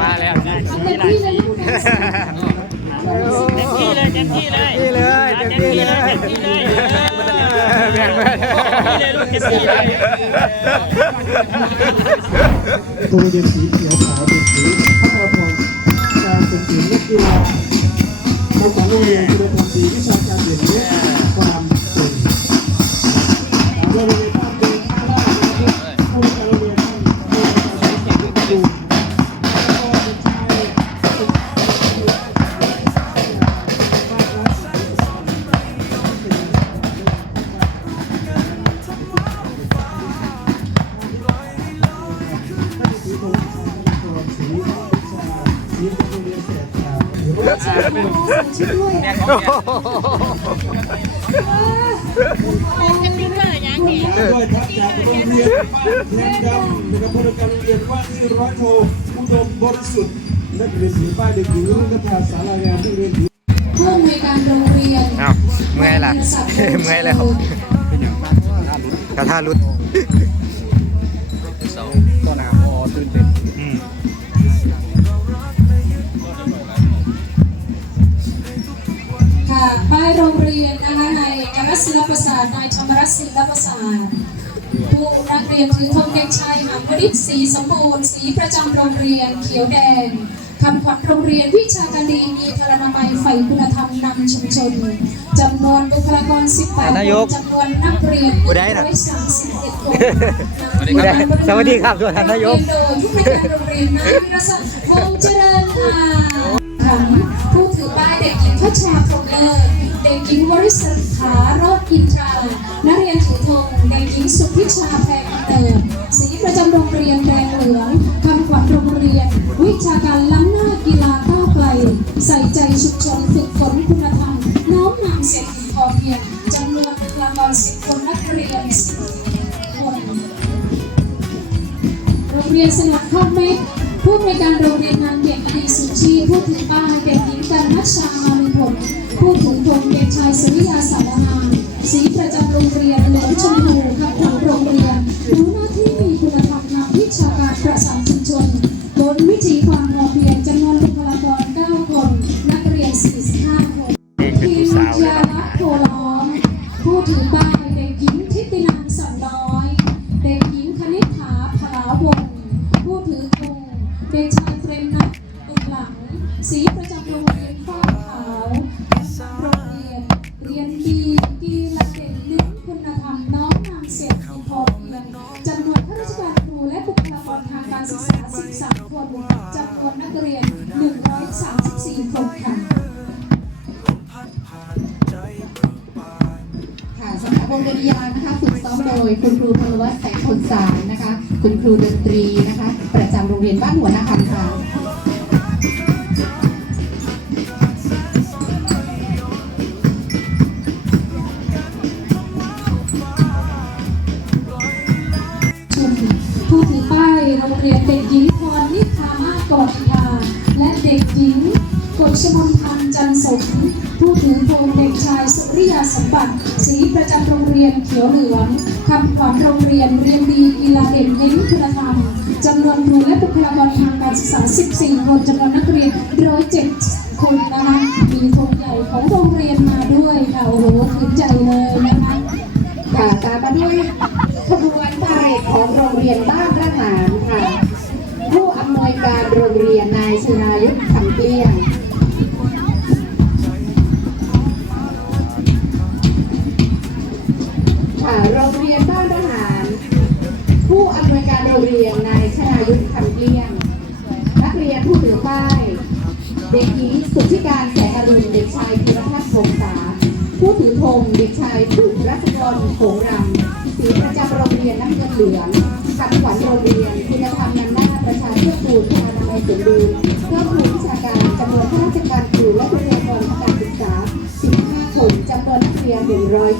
มาแล้วสิทำเต็มที่เลยลูกนะเต็มที่เลยเต็มที่เลยนี่เลยเต็มที่เลยเต็มที่เลยแบ่งไปเต็มที่เลยลูกเต็มที่เลยโรงเรียนสีเขียวขาวเป็นสีพัฒนาพรการส่งเสริมนักกีฬา เช่วยด้วยแม่ของแม่ด้วยทัพจากโรงเรียนบ้านแทนดำนะครับพลการโรงเรียนว่าที่ร้อยโทอุดมบริสุทธิ์นักเรียนหญิงป้ายเด็กหญิงรุ่นนักศึกษาลายงานนักเรียนหญิงผู้อำนวยการโรงเรียนอ้าวเมื่อยล่ะเมื่อยแล้วกระทารุดต้น ค่ะป้ายโรงเรียนนะคะในกรศิลปศาสตร์นายธรรมรัตน์ศิลปศาสตร์ผู้นักเรียนถือธงเด็กชายหามวดิษฐ์สีสมบูรณ์สีประจำโรงเรียนเขียวแดงคำขวัญโรงเรียนวิชาการดีมีพลนามัยใฝ่คุณธรรมนำชุมชนจำนวนบุคลากร 18คนจำนวนนักเรียน131คนผู้ใดสวัสดีครับตัวท่านนายกโดยผู้ในวยการโรงเรียนนายวิรศักดิ์วงเจริญค่ะ ค่ะผู้ถือป้ายเด็กหญิงพัชราพรมเลิศเด็กหญิงวริศขาโรจน์อินทรานักเรียนถือธงเด็กหญิงสุพิชาแพงเติมสีประจำโรงเรียนแดงเหลืองคำขวัญโรงเรียน วิชาการล้ำหน้ากีฬาก้าวไกล ใส่ใจชุมชนฝึกฝนคุณธรรมน้อมนำเศรษฐกิจพอเพียงจำนวนบุคลากรสิบคนนักเรียนสิบคนโรงเรียนสนับข้อเม็ด ผู้ในวยการโรงเรียนนางเด็กดีสุชีผู้ถือป้ายเด็กหญิงกันนัชชามาลิผลผู้ถือธงเด็กชายสุริยาสารนามสีประจำโรงเรียนเหลืองชมพูขับของโรงเรียนรู้หน้าที่มีคุณธรรมนำวิชาการประสานชุมชนบนวิถีความพอเพียงจำนวนบุคลากร9คน นักเรียน 45 คนทีมยาลักโพล้อมผู้ถือป้าย โรงเรียนบ้านหัวนคำค่ะผู้ถือป้ายโรงเรียนเด็กหญิงพรนิพามากอดยาและเด็กหญิงกฎชมนพันธ์จันทร์สม ผู้ถือโพงเด็กชายสุริยาสมบัติสีประจำโรงเรียนเขียวเหลืองคำขวัญโรงเรียนเรียนดีกีฬาเด่นเน้นคุณธรรมจำนวนครูและบุคลากรทางการศึกษา 14 คนจำนวนนักเรียน 107 คนนะคะมีธงใหญ่ของโรงเรียนมาด้วยค่ะโอ้โหถึงใจเลยนะคะค่ะตามมาด้วยขบวนพาเหรดของโรงเรียนบ้านระหารค่ะ ผู้อำนวยการโรงเรียน กรโขงรำสีประจำโรงเรียนน้ำเงินเหลืองขัดขวัญโรงเรียน คุณธรรมนำหน้าประชาเพื่อปูนพานามัยสมบูรณ์เพิ่มพูนวิชาการจำนวนข้าราชการครูและบุคลากรทางการศึกษา 15 คนจำนวนนักเรียน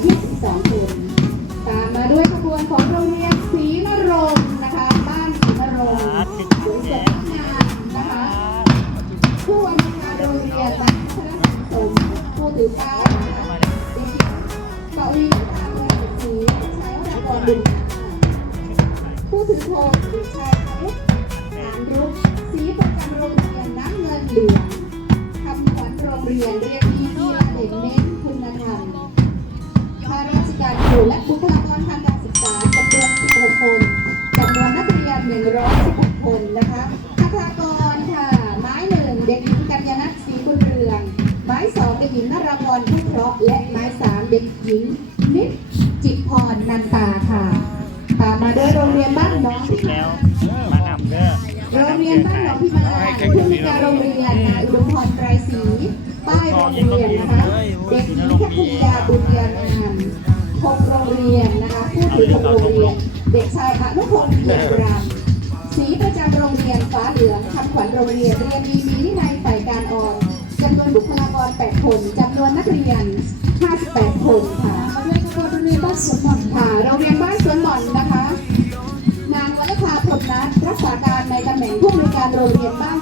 122 คน ตามมาด้วยขบวนของโรงเรียนศรีนรงค์นะคะบ้านศรีนรงค์สวนสดงานนะคะผู้อำนวยการโรงเรียนและคณะสังคมป้าย ถือโทนเด็กช ยนนายอุดมพรไกรศรีป้ายโรงเรียนนะคะ เด็กหญิงพัทยาบุญญานามหกโรงเรียนนะคะ ผู้ถือหกโรงเรียน เด็กชายอนุพงศ์เกียรติรำสีประจำโรงเรียนฟ้าเหลืองคำขวัญโรงเรียน เรียนดีมีวินัยใฝ่การออมจำนวนบุคลากร 8 คนจำนวนนักเรียน 58 คนค่ะโรงเรียนบ้านสวนหม่อนค่ะโรงเรียนบ้านสวนหม่อนนะคะ นางวัลภาพรมนัทรักษาการในตำแหน่งผู้อำนวยการโรงเรียนบ้าน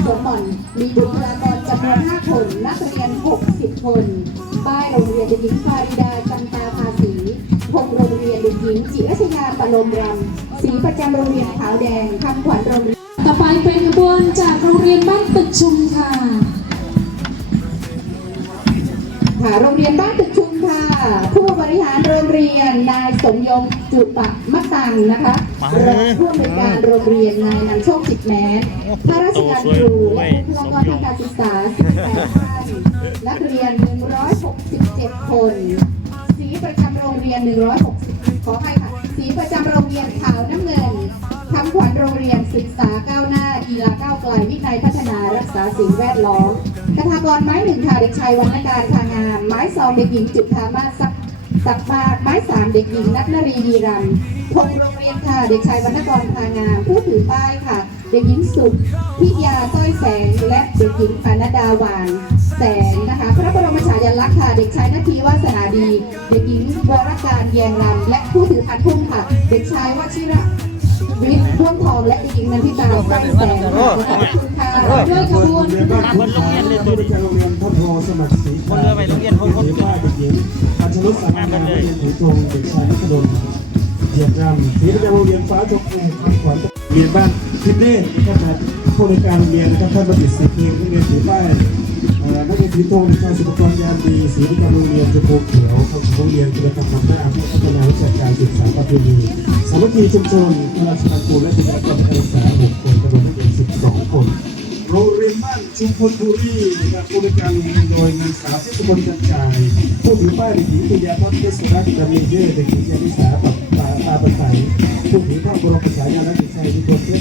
55คนนักเรียน 60 คน ป้ายโรงเรียนเด็กหญิงฟาริดาจันตาภาษี6โรงเรียนเด็กหญิงจิรชยาปลมรำสีประจำโรงเรียนขาวแดงคำขวัญโรงเรียนต่อไปเป็นขบวนจากโรงเรียนบ้านตึกชุมค่ะค่ะโรงเรียนบ้านตึกชุม ผู้บริหารโรงเรียนนายสมยงจุปะมะตังนะคะรองผู้อำนวยการโรงเรียนนายนำโชคจิตแม้นข้าราชการครูและบุคลากรทางการศึกษา18ท่านนักเรียน 167 คน สีประจำโรงเรียน 160 ขอให้ค่ะ สีประจำโรงเรียนขาวน้ำเงินคำขวัญโรงเรียนศึกษาก้าวหน้ากีฬาก้าวไกลวินัยพัฒนารักษาสิ่งแวดล้อม คทากรไม้หนึ่งค่ะเด็กชายวรรณการทางงามไม้สองเด็กหญิงจุธามาศสักสักมากไม้สามเด็กหญิงนัทนรีดีรำพงโรงเรียนค่ะเด็กชายวรรณกรทางงามผู้ถือป้ายค่ะ เด็กหญิงสุดพิยาสร้อยแสงและเด็กหญิงปานดาหวานแสงนะคะ พระบรมฉายาลักษณ์ค่ะเด็กชายนาทีวาสนาดี เด็กหญิงวรการแยงรำและผู้ถือพันพุ่มค่ะ เด็กชายวชิระ วิทย์พ่วงทองและเด็กหญิงนันทิตาสร้อยแสงค่ะขอบคุณค่ะด้วยขบวนโรงเรียนบ้านคุณทางผู้บริการโรงเรียนพ่อทอสมัครศรีคนเรือไปโรงเรียนคนคนเด็กป้ายเด็กหญิงปัญชนุสามงานเรียนถือตรงเด็กชายนัทดลเหยียบรำศรีประจำโรงเรียนฟ้าชมพูคำขวัญเรียนบ้านทิพเนตนะครับ ผู้บริการเรียนนะครับท่านประดิษฐ์สิทธิ์เองนักเรียนถือป้ายนักเรียนถือตรงเด็กายสุขภกรยานดีศรีประจำโรงเรียนชมพูเขียวของโรงเรียนคุณธรรมนำหน้าผู้พัฒนาวิชาการศึกษาประเพณีสามัคคีชุมชนข้าราชการครูและบุคลากรทางการศึกษาหกคนจำนวนนักเรียน12คนโรงเรียนบ้านชุมพลบุรีนะครับผู้บริการโรงเรียนโดยนางสาวเทศบาลจันจายผู้ถือป้ายเด็กหญิงปิยาพัฒน์เทศรัตน์ดำเนินเยอร์เด็กหญิงยานิสาปับตาตาปัสใสผู้ถือพระบรมฉายาลักษณ์เด็กชายนิพนธ์เทพใสเ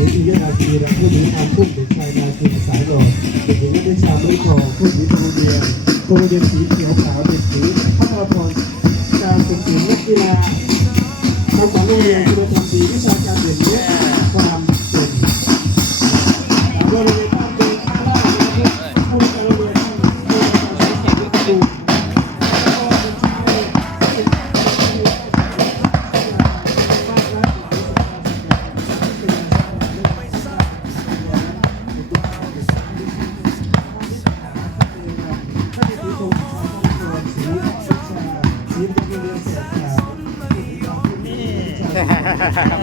ด็กหญิงปิยนาทีรักผู้ถือทางพุ่มเด็กชายนาทีสายหลอดเด็กหญิงนัทชาไม่ทองผู้หญิงโรงเรียนโรงเรียนสี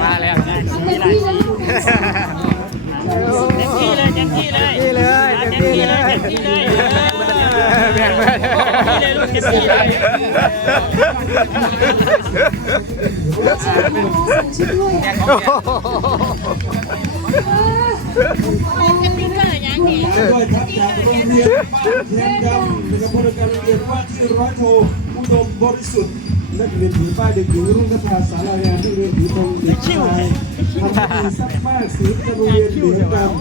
มาแล้วเต็มที่เลยลูกเต็มที่เลยเต็มที่เลยนี่เลยเต็มที่เลยเต็มที่เลยเปลี่ยนไปเต็มที่เลยลูกเต็มที่เลยใส่ชุดด้วยอะโอ้โหด้วยครับจากโรงเรียนบ้านเทียนดำนะครับผู้บริการโรงเรียนว่าที่ร้อยโทอุดมบริสุทธิ์ นักเรียนถือป้ายเด็กหญิงรุ่งนภาสารายานนักเรียนถือตรงเด็กชายทำดีสักมากสีประโรงเรียนเหนือกรรม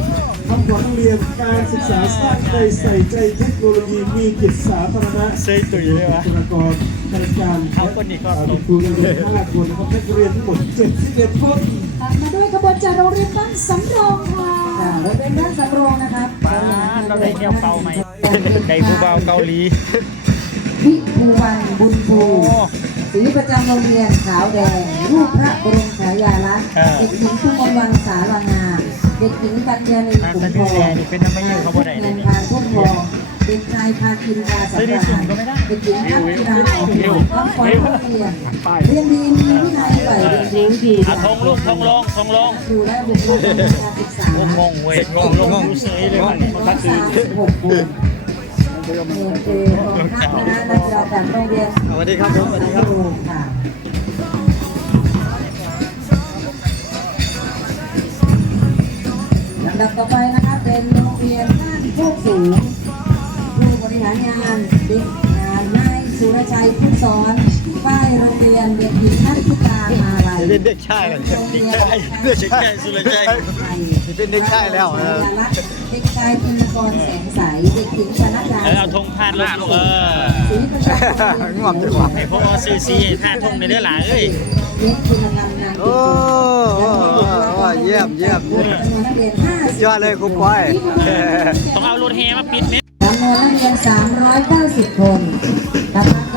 คำขวัญโรงเรียนการศึกษาสร้างใจใส่ใจเทคโนโลยีมีจิตสาธารณะเซยตุ๋ยเลยวะบุคลากรข้าราชการเอาคนอีกก็ตกครูโรงเรียน5คนนะครับนักเรียนทั้งหมด71คนตามมาด้วยขบวนจากโรงเรียนบ้านสำโรงค่ะเราเป็นด้านสำรองนะครับป้าเราได้เที่ยวเกาไหมไก่ผู้เบาเกาหลีวิภูวันบุญภูโอ้ สีประจำโรงเรียนขาวแดง รูปพระบรมฉายาลักษณ์เออเด็กหญิงทุมนวันสารางามเด็กหญิงกัญญาณีมาขุสนนุทกองแลนี่เป็นน้ำไม่ยืดเขาบ่ได้เลเงิยนนี่พานพุ่มทองเด็กชายพาคินดาสำราญเด็กหญิงนักกีฬาของน้องคนโรงเรียนเรียนดีมีวินัยไหวเรียนดีอะทงลูกทงลงทงลงครูและบุคลากรทางการศึกษางงงเว้ยงงลงกูเฉยเลยมันมันทั้ก็งคือสามสิบหกค นนี่คือของทัพคณะนักกีฬาจากโรงเรียนสวัสดีครับผมสวัสดีครับค่ะลำดับต่อไปนะคะเป็นโรงเรียนบ้านโคกสูงผู้บริหารงานเด็กงานนายสุรชัยผู้สอนป้ายโรงเรียนเด็กหญิงนัทธิตามาลัยเป็นเด็กชายเลยโรงเรียนเด็กชายสุรชัย เป็นเด็กชายแล้วเออเด็กชายพินกรแสงใสเด็กหญิงชนะดาเออเอาธงพาดลูกลูกเออศรีประชาชนงอมจังหวะให้พ่อซื้อซีให้ท่าธงในเด้อหล่ะเอ้ยเลี้ยงคุณธรรมนางโอ้โอ้เยี่ยมเยี่ยมจำนวนนักเรียนห้าสิบยอดเลยครูปอยต้องเอารถแห่มาปิดเนี่ยจำนวนนักเรียน390 คนตามา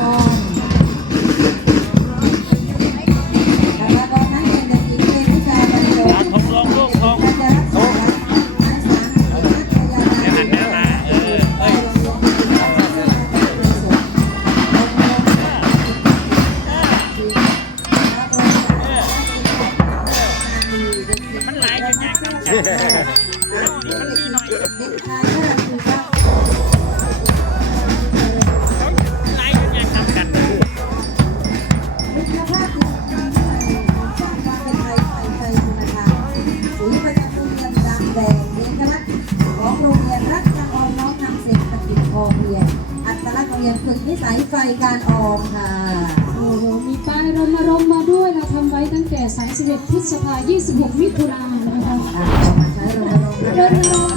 31พฤษภา26 มิถุนายนนะคะเอามาใช้รงค์รนะณรง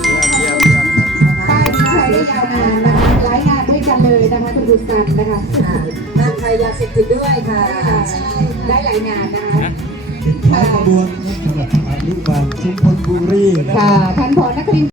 ป้ายนี้ใช้ได้ยาวนานนะคะหลายงานด้วยกันเลยนะคะคุณบุษรันนะคะงานไทยยาเสพติดด้วยค่ะ ได้หลายงานนะคะขบวนสำหรับอนุบาลชุมพลบุรีค่ะท่านผอนักเรียน